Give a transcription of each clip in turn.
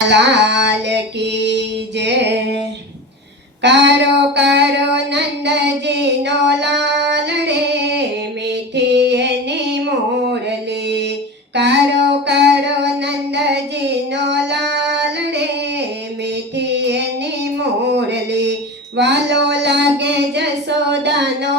લાલ કી જય કારો કારો નંદજીનો લાલ રે મીઠી એની મોરલી કારો કારો નંદજીનો લાલ રે મીઠી એની મોરલી વાલો લાગે જસોદાનો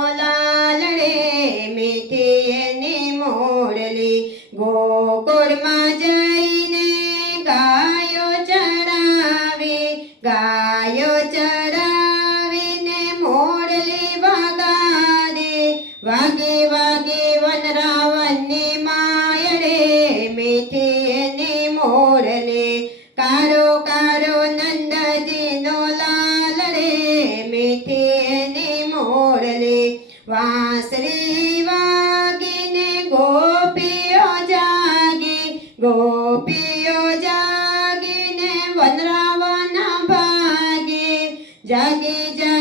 વાગે વાગે વનરાવનની માયણે મેથી એની મોરલી કારો કારો નંદજીનો લાલ રે મેથી એની મોરલી વાંસરી વાગીને ગોપીઓ જાગી, ગોપીઓ જાગીને વનરાવના ભાગી. જાગી જાગી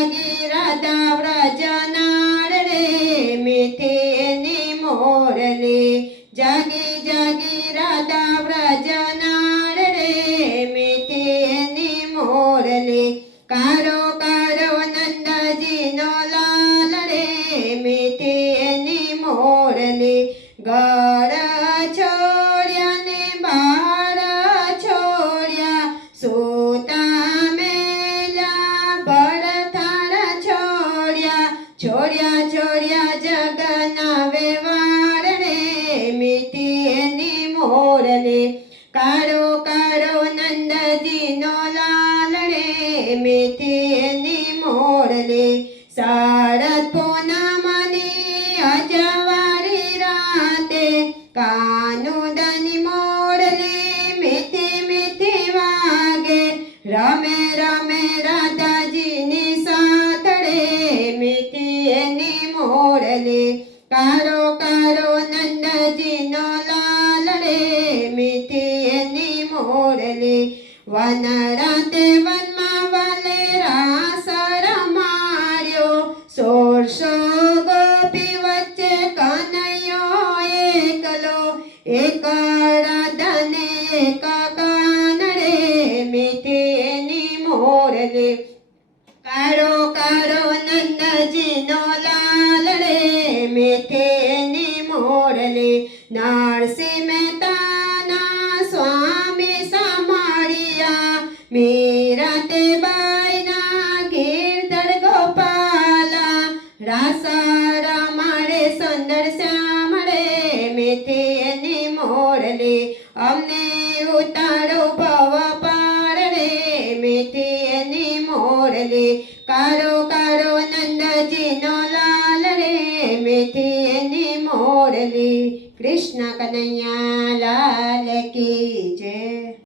ગળ છોડ્યા ને બાળ છોડ્યા, સુતા મેલા બળથાર છોડ્યા છોડ્યા છોડ્યા જગના વેવાળ રે મીઠી એની મોરલી કારો કારો નંદજીનો લાલ રે કાનુદની મોડને મેથે મેથે વાગે. રમે રમે રાધાજીની સાથળે મીઠી એની મોરલી કારો કારો નંદજીનો લાલડે. મીઠી એની મોરલી વન રાતે વાલે એકલો એક રાધાને એક કાનડે મીઠી એની મોરલી કારો કારો નંદજીનો લાલ રે મીઠી એની મોરલી નરસિંહ મહેતાના સ્વામી સાંભળ્યા મીરા તે બાઈના ગીરધર ગોપાલા. રાસા રમાડે સુંદર શ્યામળે મોરલી અમને ઉતારો ભવ પાર રે મીઠી એની મોરલી. કારો કારો નંદજીનો લાલ રે, મેથી એની મોરલી. કૃષ્ણ કનૈયા લાલ કી જય.